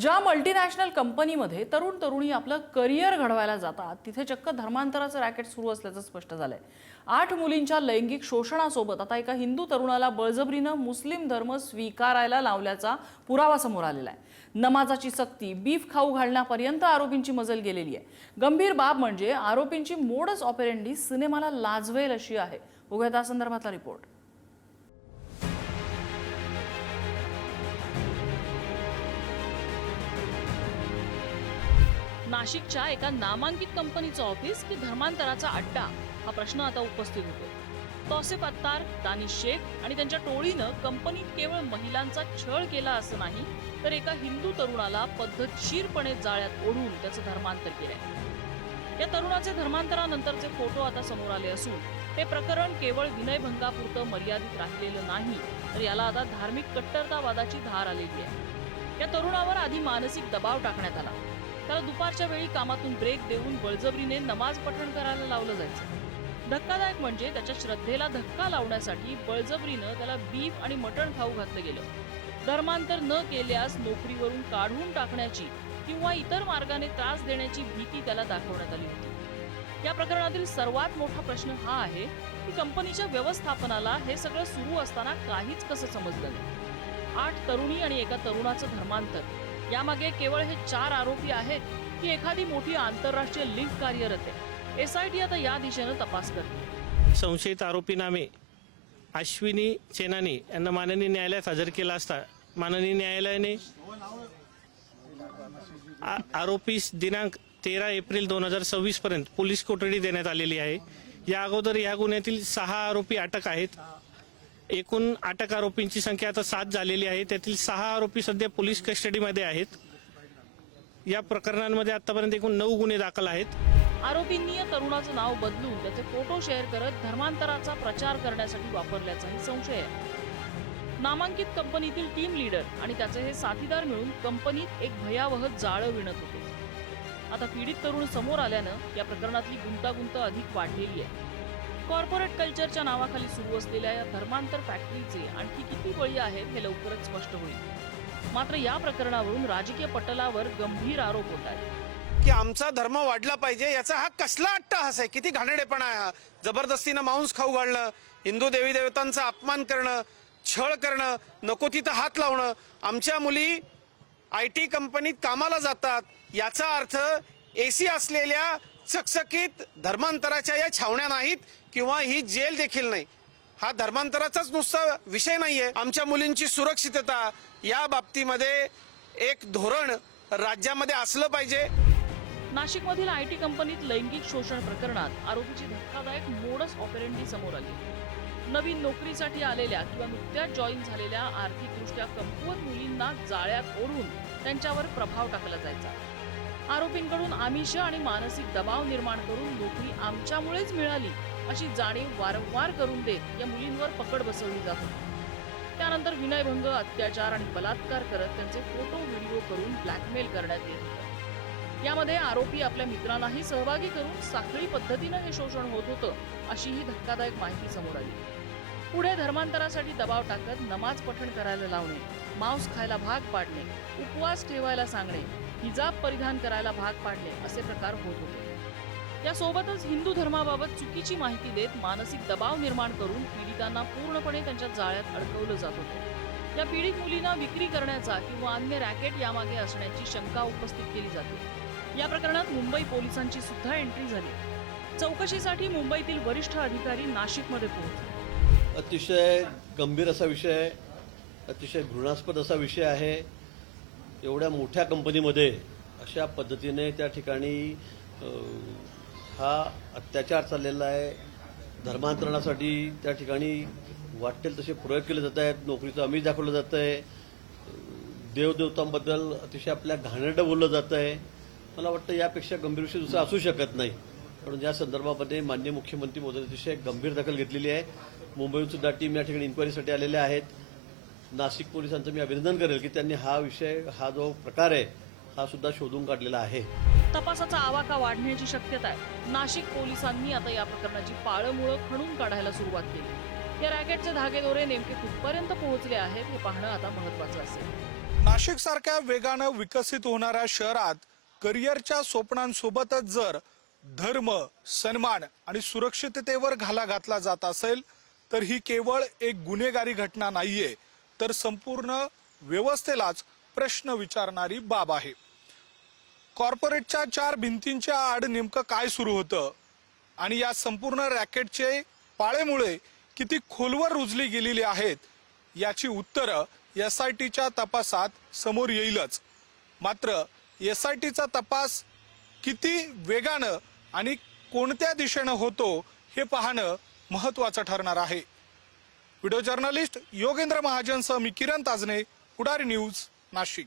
ज्या मल्टीनॅशनल कंपनीमध्ये तरुण तरुणी आपलं करिअर घडवायला जातात तिथे चक्क धर्मांतराचं रॅकेट सुरू असल्याचं स्पष्ट झालंय। 8 मुलींच्या लैंगिक शोषणासोबत आता एका हिंदू तरुणाला बळजबरीनं मुस्लिम धर्म स्वीकारायला लावल्याचा पुरावा समोर आलेला आहे। नमाजाची सक्ती, बीफ खाऊ घालण्यापर्यंत आरोपींची मजल गेलेली आहे। गंभीर बाब म्हणजे आरोपींची मोडस ऑपरेंडी सिनेमाला लाजवेल अशी आहे। बघूया त्या संदर्भातला रिपोर्ट। नाशिकच्या एका नामांकित कंपनीचं ऑफिस की धर्मांतराचा अड्डा हा प्रश्न आता उपस्थित होतो। तौसिफ अत्तार, दानिश शेख आणि त्यांच्या टोळीनं कंपनीत केवळ महिलांचा छळ केला असं नाही तर एका हिंदू तरुणाला पद्धतशीरपणे जाळ्यात ओढून त्याचं धर्मांतर केलंय। या तरुणाचे धर्मांतरानंतरचे फोटो आता समोर आले असून हे प्रकरण केवळ विनयभंगापुरतं मर्यादित राहिलेलं नाही तर याला आता धार्मिक कट्टरतावादाची धार आलेली आहे। या तरुणावर आधी मानसिक दबाव टाकण्यात आला। त्याला दुपारच्या वेळी कामातून ब्रेक देऊन बळजबरीने नमाज पठण करायला लावलं जायचं। धक्कादायक म्हणजे त्याच्या श्रद्धेला धक्का लावण्यासाठी बळजबरीनं त्याला बीफ आणि मटण खाऊ घातलं गेलं। धर्मांतर न केल्यास नोकरीवरून काढून टाकण्याची किंवा इतर मार्गाने त्रास देण्याची भीती त्याला दाखवण्यात आली होती। या प्रकरणातील सर्वात मोठा प्रश्न हा आहे की कंपनीच्या व्यवस्थापनाला हे सगळं सुरू असताना काहीच कसं समजलं नाही। 8 तरुणी आणि एका तरुणाचं धर्मांतर, यामागे केवळ हे 4 आरोपी आहेत की एखादी मोठी आंतरराष्ट्रीय लिंक कार्यरत आहे? एसआयटी आता या दिशेने तपास करते। संशयित आरोपी नामे अश्विनी चेनानी यांना माननीय न्यायालयात हजर केला असता माननीय न्यायालयाने आरोपीस दिनांक 13 एप्रिल 2026 पर्यंत पोलीस कोठडी देण्यात आलेली आहे। या अगोदर या गुन्ह्यातील 6 आरोपी अटक आहेत। एकूण अटक आरोपींची संख्या आता 7 झालेली आहे। त्यातील 6 आरोपी सध्या पोलीस कस्टडीमध्ये आहेत। या प्रकरणांमध्ये आतापर्यंत एकूण 9 गुन्हे दाखल आहेत। आरोपींनी या तरुणाचं नाव बदलून त्याचे फोटो शेअर करत धर्मांतराचा प्रचार करण्यासाठी वापरल्याचाही संशय आहे। नामांकित कंपनीतील टीम लीडर आणि त्याचे हे साथीदार मिळून कंपनीत एक भयावह जाळं विणत होते। आता पीडित तरुण समोर आल्यानं या प्रकरणातली गुंतागुंत अधिक वाढलेली आहे। कॉर्पोरेट कल्चरच्या नावाखाली सुरू असलेल्या या धर्मांतर फॅक्टरीचे आणखी किती बळी आहेत हे लवकरच स्पष्ट होईल। मात्र या प्रकरणावरून राजकीय पटलावर गंभीर आरोप होत आहेत की आमचा धर्म वाढला पाहिजे, याचा हा कसला अट्टहास आहे, किती घाणेरडेपणा आहे हा। जबरदस्तीनं मांस खाऊ घालणं, हिंदू देवी देवतांचा अपमान करणं, छळ करणं, नको तिथं हात लावणं। आमच्या मुली IT कंपनीत कामाला जातात, याचा अर्थ AC असलेल्या चकचकीत धर्मांतराच्या या छावण्या नाहीत किंवा ही जेल देखील नाही। हा धर्मांतराचाच नुसता विषय नाहीये। आमच्या मुलींची सुरक्षितता या बाबतीमध्ये एक धोरण राज्यामध्ये असलं पाहिजे। नाशिकमधील IT कंपनीत लैंगिक शोषण प्रकरणात आरोपीची धक्कादायक मोडस ऑपरेंडी समोर आली। नवीन नोकरीसाठी आलेल्या किंवा नुकत्याच जॉईन झालेल्या आर्थिकदृष्ट्या कमकुवत मुलींना जाळ्यात ओढून त्यांच्यावर प्रभाव टाकला जायचा। आरोपींकडून आमिष आणि मानसिक दबाव निर्माण करून नोकरी आमच्यामुळेच मिळाली अशी जाणीव वारंवार करून देत या मुलींवर पकड बसवली जात होती। त्यानंतर विनयभंग, अत्याचार आणि बलात्कार करत त्यांचे फोटो व्हिडिओ करून ब्लॅकमेल करण्यात येत होतं। यामध्ये आरोपी आपल्या मित्रांनाही सहभागी करून साखळी पद्धतीनं हे शोषण होत होतं अशी ही धक्कादायक माहिती समोर आली। पुढे धर्मांतरासाठी दबाव टाकत नमाज पठण करायला लावणे, मांस खायला भाग पाडणे, उपवास ठेवायला सांगणे, हिजाब परिधान करायला भाग पाडणे असे प्रकार होत होते। यासोबतच हिंदू धर्माबाबत चुकीची माहिती देत मानसिक दबाव निर्माण करून पीडितांना पूर्णपणे त्यांच्या जाळ्यात अडकवलं जात होतं। या पीडित मुलींना विक्री करण्याचा किंवा अन्य रॅकेट यामागे असण्याची शंका उपस्थित केली जाते। या प्रकरणात मुंबई पोलिसांची सुद्धा एंट्री झाली। चौकशीसाठी मुंबईतील वरिष्ठ अधिकारी नाशिकमध्ये पोहोचले। अतिशय गंभीर असा विषय आहे, अतिशय घृणास्पद असा विषय आहे। एवढ्या मोठ्या कंपनीमध्ये अशा पद्धतीने त्या ठिकाणी हा अत्याचार चाललेला आहे। धर्मांतरणासाठी त्या ठिकाणी वाटेल तसे प्रयोग केले जात आहेत, नोकरीचं आमिष दाखवलं जात आहे, देवदेवतांबद्दल अतिशय आपल्या घाणेरडं बोललं जात आहे। मला वाटतं यापेक्षा गंभीर विषय दुसरा असू शकत नाही, म्हणून या संदर्भामध्ये माननीय मुख्यमंत्री महोदय अतिशय गंभीर दखल घेतलेली आहे। मुंबईहून सुद्धा टीम या ठिकाणी इन्क्वायरीसाठी आलेल्या आहेत। नाशिक पोलिसांचं मी अभिनंदन करेल की त्यांनी हा विषय, हा जो प्रकार आहे हा सुद्धा शोधून काढलेला आहे। तपासाचा आवाका वाढण्याची शक्यता आहे। नाशिक पोलिसांनी आता या प्रकरणाची पाळंमुळं खणून काढायला सुरुवात केली। या रॅकेटचे धागेदोरे नेमके कुठपर्यंत पोहोचले आहेत हे पाहणं आता महत्त्वाचं असेल। नाशिक सारख्या वेगानं विकसित होणाऱ्या शहरात करिअरच्या स्वप्नांसोबतच जर धर्म, सन्मान आणि सुरक्षिततेवर घाला घातला जात असेल तर ही केवळ एक गुन्हेगारी घटना नाहीये, तर संपूर्ण व्यवस्थेलाच प्रश्न विचारणारी बाब आहे. कॉर्पोरेटच्या चार भिंतींच्या आड नेमकं काय सुरू होतं आणि या संपूर्ण रॅकेटचे पाळेमुळे किती खोलवर रुजली गेलेली आहेत याची उत्तरं SITच्या तपासात समोर येईलच. मात्र SITचा तपास किती वेगानं आणि कोणत्या दिशेनं होतो हे पाहणं महत्वाचं ठरणार आहे. व्हिडिओ जर्नलिस्ट योगेंद्र महाजनसह मी किरण ताजने, पुढारी न्यूज, नाशिक.